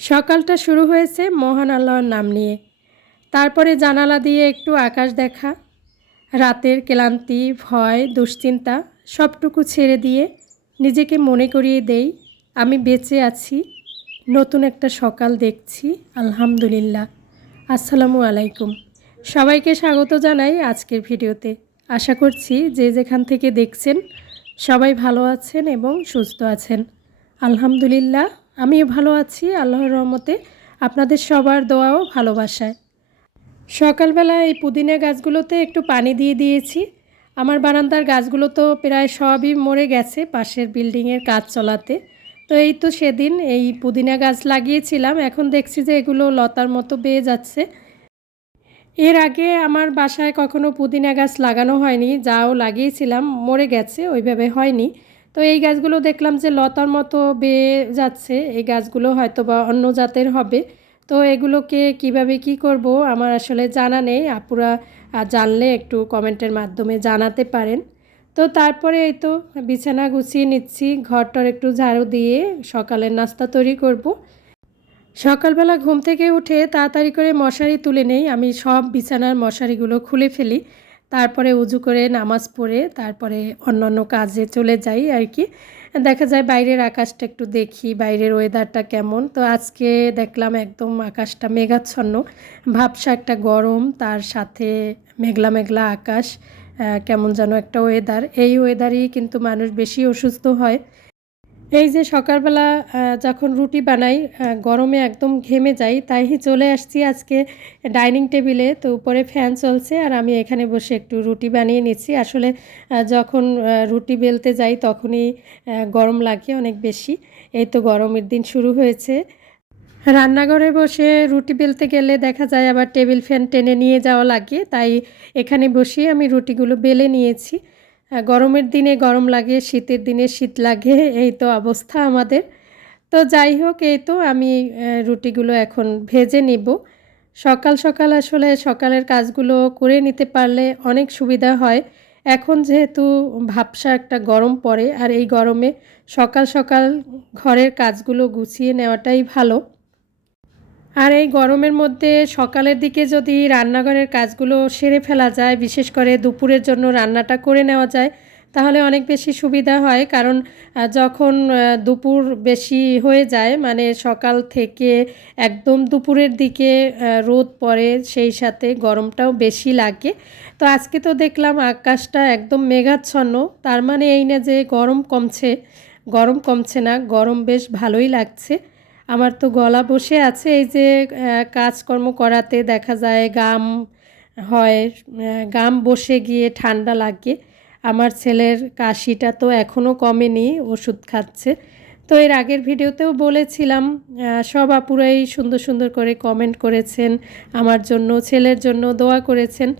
সকালটা শুরু হয়েছে মহান আল্লাহর নাম নিয়ে। তারপরে জানালা দিয়ে একটু আকাশ দেখা, রাতের ক্লান্তি, ভয়, দুশ্চিন্তা সবটুকু ছেড়ে দিয়ে নিজেকে মনে করিয়ে দেই আমি বেঁচে আছি, নতুন একটা সকাল দেখছি, আলহামদুলিল্লাহ। আসসালামু আলাইকুম। সবাইকে স্বাগত জানাই আজকের ভিডিওতে। আশা করছি যে যেখান থেকে দেখছেন সবাই ভালো আছেন এবং সুস্থ আছেন। আলহামদুলিল্লাহ, আমিও ভালো আছি আল্লাহর রহমতে, আপনাদের সবার দোয়া ও ভালোবাসায়। সকালবেলা এই পুদিনা গাছগুলোতে একটু পানি দিয়ে দিয়েছি। আমার বারান্দার গাছগুলো তো প্রায় সবই মরে গেছে পাশের বিল্ডিংয়ের কাজ চলাতে। তো এই তো সেদিন এই পুদিনা গাছ লাগিয়েছিলাম, এখন দেখছি যে এগুলো লতার মতো বেয়ে যাচ্ছে। এর আগে আমার বাসায় কখনো পুদিনা গাছ লাগানো হয়নি, যাও লাগিয়েছিলাম মরে গেছে, ওইভাবে হয়নি। তো এই গাছগুলো দেখলাম যে লতার মতো বেয়ে যাচ্ছে, এই গাছগুলো হয়তো বা অন্য জাতের হবে। তো এগুলোকে কিভাবে কি করব আমার আসলে জানা নেই, আপুরা জানলে একটু কমেন্টের মাধ্যমে জানাতে পারেন। তো তারপরে এই তো বিছানা গুছিয়ে নিচ্ছি, ঘরটার একটু ঝাড়ু দিয়ে সকালের নাস্তা তৈরি করব। সকালবেলা ঘুম থেকে উঠে তাড়াতাড়ি করে মশারি তুলে নেই, আমি সব বিছানার মশারিগুলো খুলে ফেলি। তারপরে উজু করে নামাজ পড়ে তারপরে অন্যান্য কাজে চলে যাই আর কি। দেখা যায় বাইরের আকাশটা একটু দেখি, বাইরের ওয়েদারটা কেমন। তো আজকে দেখলাম একদম আকাশটা মেঘাচ্ছন্ন, ভাবসা একটা গরম, তার সাথে মেঘলা মেঘলা আকাশ, কেমন যেন একটা ওয়েদার। এই ওয়েদারেই কিন্তু মানুষ বেশি অসুস্থ হয়। এই যে সকালবেলা যখন রুটি বানাই, গরমে একদম ঘেমে যাই, তাই চলে আসছি আজকে ডাইনিং টেবিলে। তো উপরে ফ্যান চলছে আর আমি এখানে বসে একটু রুটি বানিয়ে নিচ্ছি। আসলে যখন রুটি বেলতে যাই তখনই গরম লাগে অনেক বেশি। এই তো গরমের দিন শুরু হয়েছে। রান্নাঘরে বসে রুটি বেলতে গেলে দেখা যায় আবার টেবিল ফ্যান টেনে নিয়ে যাওয়া লাগে, তাই এখানে বসেই আমি রুটিগুলো বেলে নিয়েছি। গরমের দিনে গরম লাগে, শীতের দিনে শীত লাগে, এই তো অবস্থা আমাদের। তো যাই হোক, এই তো আমি রুটিগুলো এখন ভেজে নিব। সকাল সকাল আসলে সকালের কাজগুলো করে নিতে পারলে অনেক সুবিধা হয়। এখন যেহেতু ভাবসা একটা গরম পড়ে, আর এই গরমে সকাল সকাল ঘরের কাজগুলো গুছিয়ে নেওয়াটাই ভালো। আর এই গরমের মধ্যে সকালের দিকে যদি রান্নাঘরের কাজগুলো সেরে ফেলা যায়, বিশেষ করে দুপুরের জন্য রান্নাটা করে নেওয়া যায়, তাহলে অনেক বেশি সুবিধা হয়। কারণ যখন দুপুর বেশি হয়ে যায়, মানে সকাল থেকে একদম দুপুরের দিকে রোদ পড়ে, সেই সাথে গরমটাও বেশি লাগে। তো আজকে তো দেখলাম আকাশটা একদম মেঘাচ্ছন্ন, তার মানে এই না যে গরম কমছে, গরম কমছে না, গরম বেশ ভালোই লাগছে। আমার তো গলা বসে আছে, এই যে কাজকর্ম করাতে দেখা যায় গাম হয়, গাম বসে গিয়ে ঠান্ডা লাগে। আমার ছেলের কাশিটা তো এখনও কমেনি, ওষুধ খাচ্ছে। তো এর আগের ভিডিওতেও বলেছিলাম, সব আপুরাই সুন্দর সুন্দর করে কমেন্ট করেছেন, আমার জন্য ছেলের জন্য দোয়া করেছেন।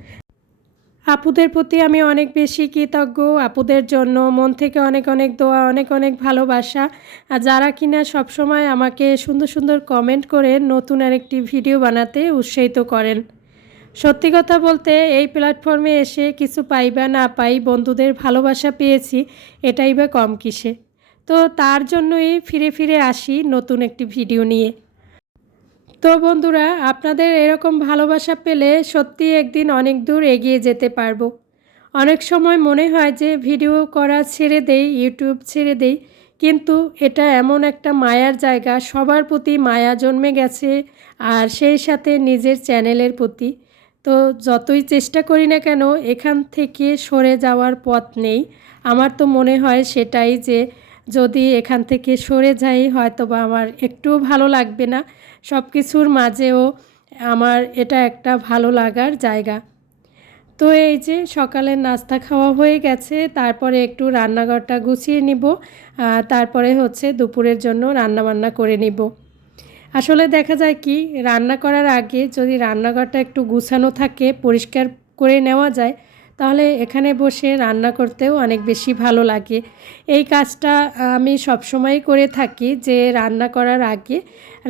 আপুদের প্রতি আমি অনেক বেশি কৃতজ্ঞ। আপুদের জন্য মন থেকে অনেক অনেক দোয়া, অনেক অনেক ভালোবাসা। আর যারা কিনা সবসময় আমাকে সুন্দর সুন্দর কমেন্ট করে নতুন আরেকটি ভিডিও বানাতে উৎসাহিত করেন। সত্যি কথা বলতে এই প্ল্যাটফর্মে এসে কিছু পাই বা না পাই, বন্ধুদের ভালোবাসা পেয়েছি, এটাই বা কম কিসে। তো তার জন্যই ফিরে ফিরে আসি নতুন একটি ভিডিও নিয়ে। তো বন্ধুরা, আপনাদের এরকম ভালোবাসা পেলে সত্যি একদিন অনেক দূর এগিয়ে যেতে পারবো। অনেক সময় মনে হয় যে ভিডিও করা ছেড়ে দেই, ইউটিউব ছেড়ে দেই, কিন্তু এটা এমন একটা মায়ার জায়গা, সবার প্রতি মায়া জন্মে গেছে, আর সেই সাথে নিজের চ্যানেলের প্রতি। তো যতই চেষ্টা করি না কেন এখান থেকে সরে যাওয়ার পথ নেই। আমার তো মনে হয় সেটাই, যে যদি এখান থেকে সরে যাই হয়তো বা আমার একটুও ভালো লাগবে না। সব কিছুর মাঝেও আমার এটা একটা ভালো লাগার জায়গা। তো এই যে সকালের নাস্তা খাওয়া হয়ে গেছে, তারপরে একটু রান্নাঘরটা গুছিয়ে নিব, তারপরে হচ্ছে দুপুরের জন্য রান্নাবান্না করে নিব। আসলে দেখা যায় কি, রান্না করার আগে যদি রান্নাঘরটা একটু গুছানো থাকে, পরিষ্কার করে নেওয়া যায়, তাহলে এখানে বসে রান্না করতেও অনেক বেশি ভালো লাগে। এই কাজটা আমি সবসময় করে থাকি, যে রান্না করার আগে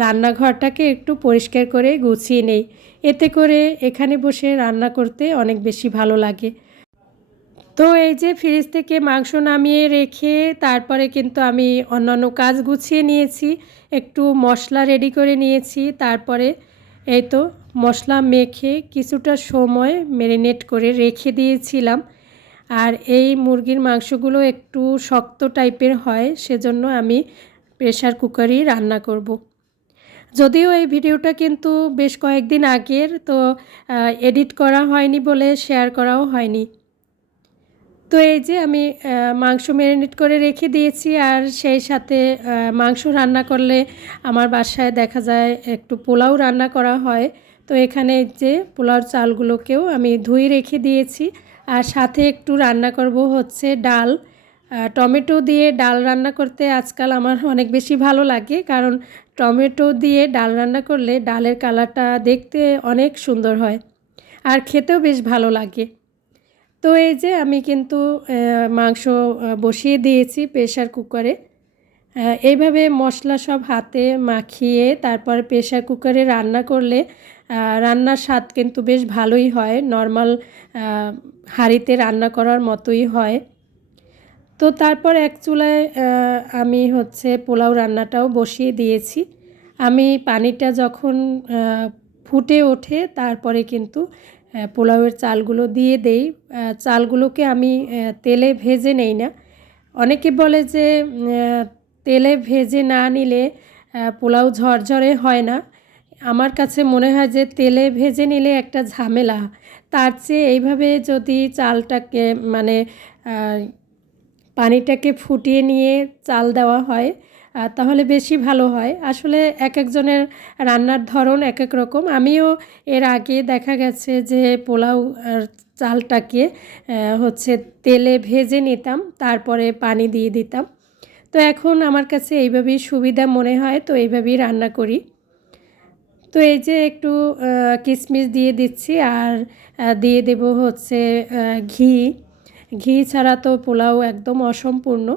রান্নাঘরটাকে একটু পরিষ্কার করে গুছিয়ে নেই। এতে করে এখানে বসে রান্না করতে অনেক বেশি ভালো লাগে। তো এই যে ফ্রিজ থেকে মাংস নামিয়ে রেখে তারপরে কিন্তু আমি অন্যান্য কাজ গুছিয়ে নিয়েছি, একটু মশলা রেডি করে নিয়েছি। তারপরে এই তো মশলা মেখে কিছুটা সময় ম্যারিনেট করে রেখে দিয়েছিলাম। আর এই মুরগির মাংসগুলো একটু শক্ত টাইপের হয়, সেজন্য আমি প্রেসার কুকারেই রান্না করব। যদিও এই ভিডিওটা কিন্তু বেশ কয়েকদিন আগের, তো এডিট করা হয়নি বলে শেয়ার করাও হয়নি। তো এই যে আমি মাংস ম্যারিনেট করে রেখে দিয়েছি, আর সেই সাথে মাংস রান্না করলে আমার বাসায় দেখা যায় একটু পোলাও রান্না করা হয়। তো এখানে যে পোলাওর চালগুলোকেও আমি ধুয়ে রেখে দিয়েছি, আর সাথে একটু রান্না করব হচ্ছে ডাল। টমেটো দিয়ে ডাল রান্না করতে আজকাল আমার অনেক বেশি ভালো লাগে, কারণ টমেটো দিয়ে ডাল রান্না করলে ডালের কালারটা দেখতে অনেক সুন্দর হয় আর খেতেও বেশ ভালো লাগে। তো এই যে আমি কিন্তু মাংস বসিয়ে দিয়েছি প্রেসার কুকারে। এইভাবে মশলা সব হাতে মাখিয়ে তারপর প্রেসার কুকারে রান্না করলে রান্নার স্বাদ কিন্তু বেশ ভালোই হয়, নর্মাল হাঁড়িতে রান্না করার মতোই হয়। তো তারপর এক চুলায় আমি হচ্ছে পোলাও রান্নাটাও বসিয়ে দিয়েছি। আমি পানিটা যখন ফুটে ওঠে তারপরে কিন্তু পোলাওয়ের চালগুলো দিয়ে দেই। চালগুলোকে আমি তেলে ভেজে নেই না। অনেকে বলে যে তেলে ভেজে না নিলে পোলাও ঝরঝরে হয় না। আমার কাছে মনে হয় যে তেলে ভেজে নিলে একটা ঝামেলা, তার চেয়ে এইভাবে যদি চালটাকে মানে পানিটাকে ফুটিয়ে নিয়ে চাল দেওয়া হয় তাহলে বেশি ভালো হয়। আসলে এক একজনের রান্নার ধরন এক এক রকম। আমিও এর আগে দেখা গেছে যে পোলাও চালটাকে হচ্ছে তেলে ভেজে নিতাম, তারপরে পানি দিয়ে দিতাম। তো এখন আমার কাছে এইভাবেই সুবিধা মনে হয়, তো এইভাবেই রান্না করি। তো এই যে একটু কিশমিশ দিয়ে দিচ্ছি, আর দিয়ে দেব হচ্ছে ঘি। ঘি ছাড়া তো পোলাও একদম অসম্পূর্ণ।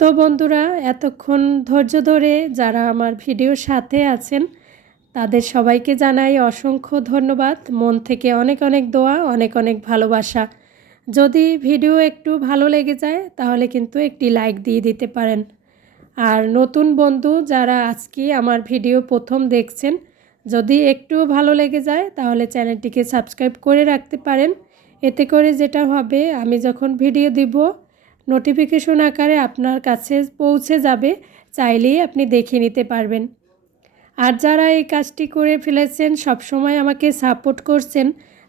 তো বন্ধুরা, এতক্ষণ ধৈর্য ধরে যারা আমার ভিডিওর সাথে আছেন তাদের সবাইকে জানাই অসংখ্য ধন্যবাদ। মন থেকে অনেক অনেক দোয়া, অনেক অনেক ভালোবাসা। যদি ভিডিও একটু ভালো লেগে যায় তাহলে কিন্তু একটি লাইক দিয়ে দিতে পারেন। আর নতুন বন্ধু যারা আজকে আমার ভিডিও প্রথম দেখছেন, যদি একটু ভালো লেগে যায় তাহলে চ্যানেলটিকে সাবস্ক্রাইব করে রাখতে পারেন। এতে করে যেটা হবে, আমি যখন ভিডিও দিব নোটিফিকেশন আকারে আপনার কাছে পৌঁছে যাবে, চাইলেই আপনি দেখে নিতে পারবেন। আর যারা এই কাজটি করে ফেলেছেন, সবসময় আমাকে সাপোর্ট করছেন,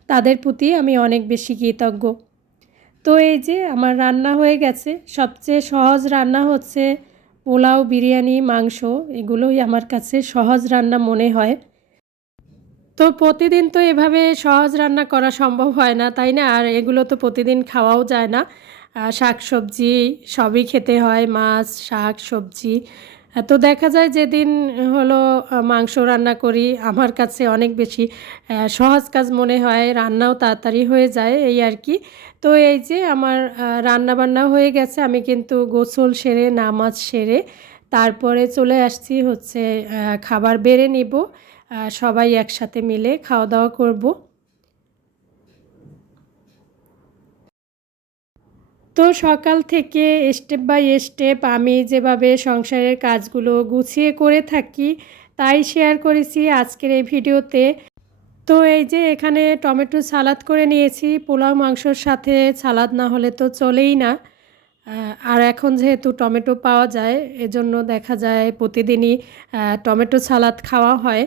তাদের প্রতি আমি অনেক বেশি কৃতজ্ঞ। তো এই যে আমার রান্না হয়ে গেছে। সবচেয়ে সহজ রান্না হচ্ছে পোলাও, বিরিয়ানি, মাংস, এগুলোই আমার কাছে সহজ রান্না মনে হয়। তো প্রতিদিন তো এভাবে সহজ রান্না করা সম্ভব হয় না, তাই না? আর এগুলো তো প্রতিদিন খাওয়াও যায় না। শাক সবজি সবই খেতে হয়, মাছ, শাক সবজি। তো দেখা যায় যেদিন হলো মাংস রান্না করি, আমার কাছে অনেক বেশি সহজ কাজ মনে হয়, রান্নাও তাড়াতাড়ি হয়ে যায়, এই আর কি। তো এই যে আমার রান্না বান্না হয়ে গেছে, আমি কিন্তু গোসল সেরে নামাজ সেরে তারপরে চলে আসছি হচ্ছে খাবার বেড়ে নিব। সবাই একসাথে মিলে খাওয়া দাওয়া করব। তো সকাল থেকে স্টেপ বাই স্টেপ আমি যেভাবে সংসারের কাজগুলো গুছিয়ে করে থাকি তাই শেয়ার করেছি আজকের এই ভিডিওতে। তো এই যে এখানে টমেটো সালাদ করে নিয়েছি, পোলাও মাংসর সাথে সালাদ না হলে তো চলেই না। আর এখন যেহেতু টমেটো পাওয়া যায়, এজন্য দেখা যায় প্রতিদিনই টমেটো সালাদ খাওয়া হয়।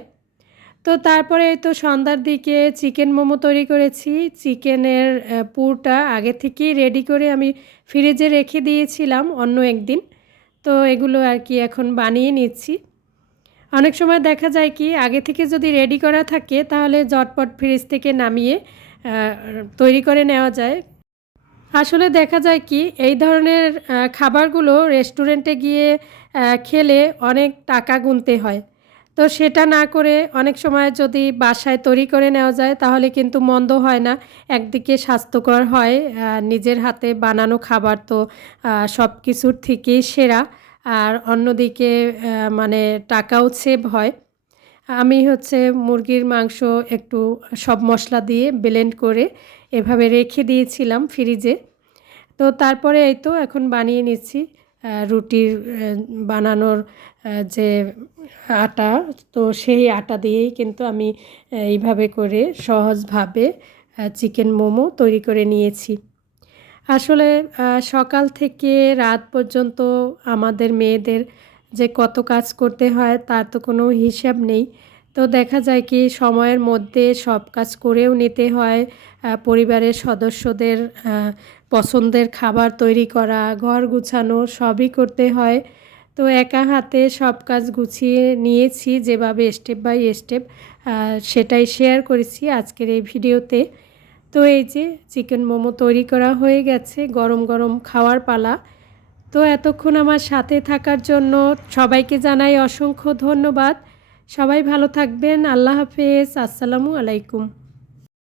তো তারপরে এই তো সন্ধ্যার দিকে চিকেন মোমো তৈরি করেছি। চিকেনের পুরটা আগে থেকেই রেডি করে আমি ফ্রিজে রেখে দিয়েছিলাম অন্য একদিন। তো এগুলো আর কি এখন বানিয়ে নিচ্ছি। অনেক সময় দেখা যায় কি, আগে থেকে যদি রেডি করা থাকে তাহলে ঝটপট ফ্রিজ থেকে নামিয়ে তৈরি করে নেওয়া যায়। আসলে দেখা যায় কি, এই ধরনের খাবারগুলো রেস্টুরেন্টে গিয়ে খেলে অনেক টাকা গুনতে হয়। তো সেটা না করে অনেক সময় যদি বাসায় তৈরি করে নেওয়া যায় তাহলে কিন্তু মন্দ হয় না। একদিকে স্বাস্থ্যকর হয়, নিজের হাতে বানানো খাবার তো সব কিছুর থেকেই সেরা। আর অন্যদিকে মানে টাকাও সেভ হয়। আমি হচ্ছে মুরগির মাংস একটু সব মশলা দিয়ে ব্লেন্ড করে এভাবে রেখে দিয়েছিলাম ফ্রিজে। তো তারপরে এই তো এখন বানিয়ে নিচ্ছি রুটির বানানোর যে আটা, তো সেই আটা দিয়েই কিন্তু আমি এইভাবে করে সহজভাবে চিকেন মোমো তৈরি করে নিয়েছি। আসলে সকাল থেকে রাত পর্যন্ত আমাদের মেয়েদের যে কত কাজ করতে হয় তার তো কোনো হিসাব নেই। তো দেখা যায় কি সময়ের মধ্যে সব কাজ করেও নিতে হয়, পরিবারের সদস্যদের পছন্দের খাবার তৈরি করা, ঘর গুছানো সবই করতে হয়। তো একা হাতে সব কাজ গুছিয়ে নিয়েছি যেভাবে স্টেপ বাই স্টেপ, সেটাই শেয়ার করেছি আজকের এই ভিডিওতে। তো এই যে চিকেন মোমো তৈরি করা হয়ে গেছে, গরম গরম খাওয়ার পালা। তো এতক্ষণ আমার সাথে থাকার জন্য সবাইকে জানাই অসংখ্য ধন্যবাদ। সবাই ভালো থাকবেন। আল্লাহ হাফেজ। আসসালামু আলাইকুম।